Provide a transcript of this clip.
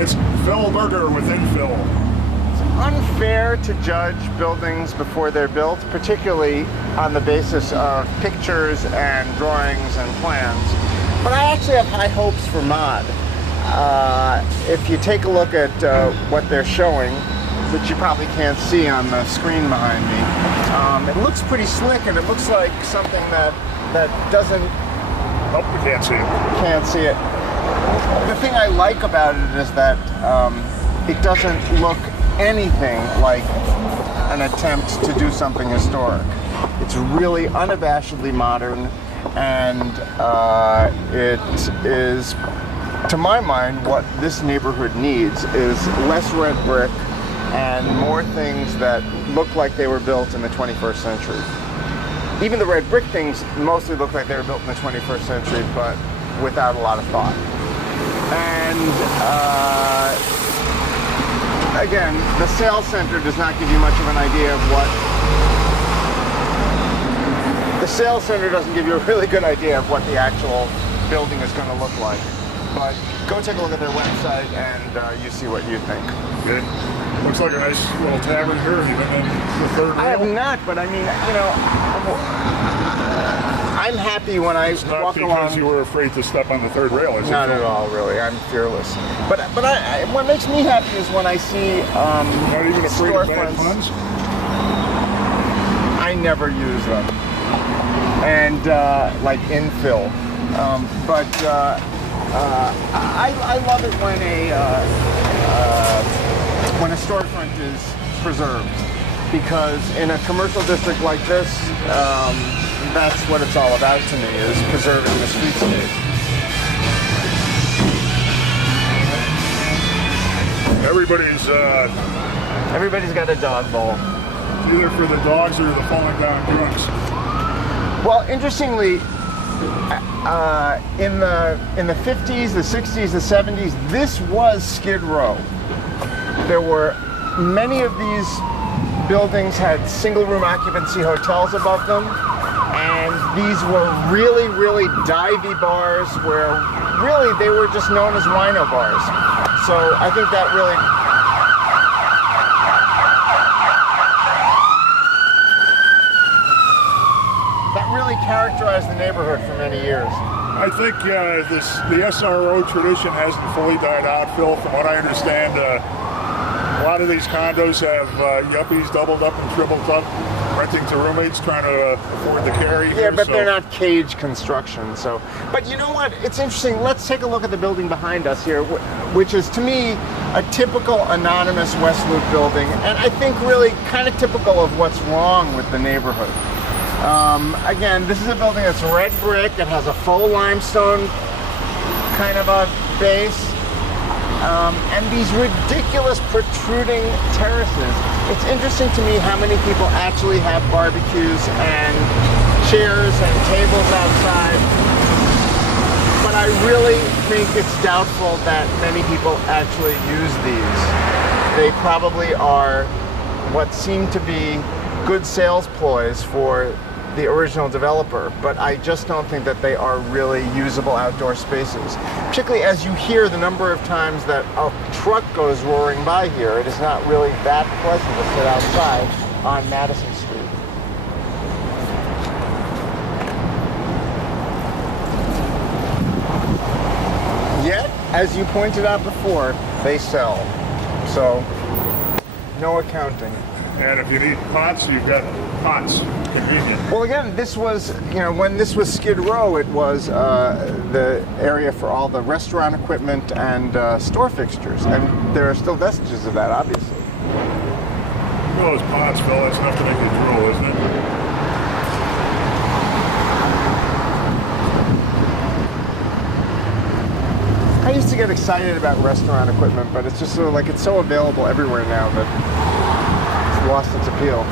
It's Phil Berger with Infill. It's unfair to judge buildings before they're built, particularly on the basis of pictures and drawings and plans. But I actually have high hopes for Mod. If you take a look at what they're showing, which you probably can't see on the screen behind me, it looks pretty slick, and it looks like something that doesn't... Oh, we can't see it. Can't see it. The thing I like about it is that it doesn't look anything like an attempt to do something historic. It's really unabashedly modern, and it is, to my mind, what this neighborhood needs is less red brick and more things that look like they were built in the 21st century. Even the red brick things mostly look like they were built in the 21st century, but without a lot of thought. And again, the sales center does not give you much of an idea of what... The sales center doesn't give you a really good idea of what the actual building is going to look like. But go take a look at their website and you see what you think. Good. Looks like a nice little tavern here. Have you been in the third rail? I have not, but I mean, you know, I'm happy when I walk along. Not because you were afraid to step on the third rail, is it? Not at all, really. I'm fearless. But what makes me happy is when I see not even afraid of bad storefronts. puns? I never use them, and like Infill. But I love it when a storefront is preserved, because in a commercial district like this, that's what it's all about to me, is preserving the streetscape. Everybody's got a dog bowl. Either for the dogs or the falling down drunks. Well, interestingly, in the 50s, the 60s, the 70s, this was Skid Row. There were many of these buildings had single-room occupancy hotels above them, and these were really, really divey bars where really they were just known as wino bars. So I think that really characterized the neighborhood for many years. I think the SRO tradition hasn't fully died out, Phil. From what I understand, a lot of these condos have yuppies doubled up and tripled up, renting to roommates trying to afford the carry. Yeah, but they're not cage construction. So, but you know what? It's interesting. Let's take a look at the building behind us here, which is, to me, a typical anonymous West Loop building, and I think really kind of typical of what's wrong with the neighborhood. Again, this is a building that's red brick. It has a faux limestone kind of a base, and these ridiculous protruding terraces. It's interesting to me how many people actually have barbecues and chairs and tables outside, but I really think it's doubtful that many people actually use these. They probably are what seem to be good sales ploys for the original developer, but I just don't think that they are really usable outdoor spaces. Particularly as you hear the number of times that a truck goes roaring by here, it is not really that pleasant to sit outside on Madison Street. Yet, as you pointed out before, they sell. So, no accounting. And if you need pots, you've got pots. Convenient. Well, again, this was, when this was Skid Row, it was the area for all the restaurant equipment and store fixtures. And there are still vestiges of that, obviously. Look at those pots, Phil. That's enough to make you drool, isn't it? I used to get excited about restaurant equipment, but it's just sort of like it's so available everywhere now that it's lost its appeal.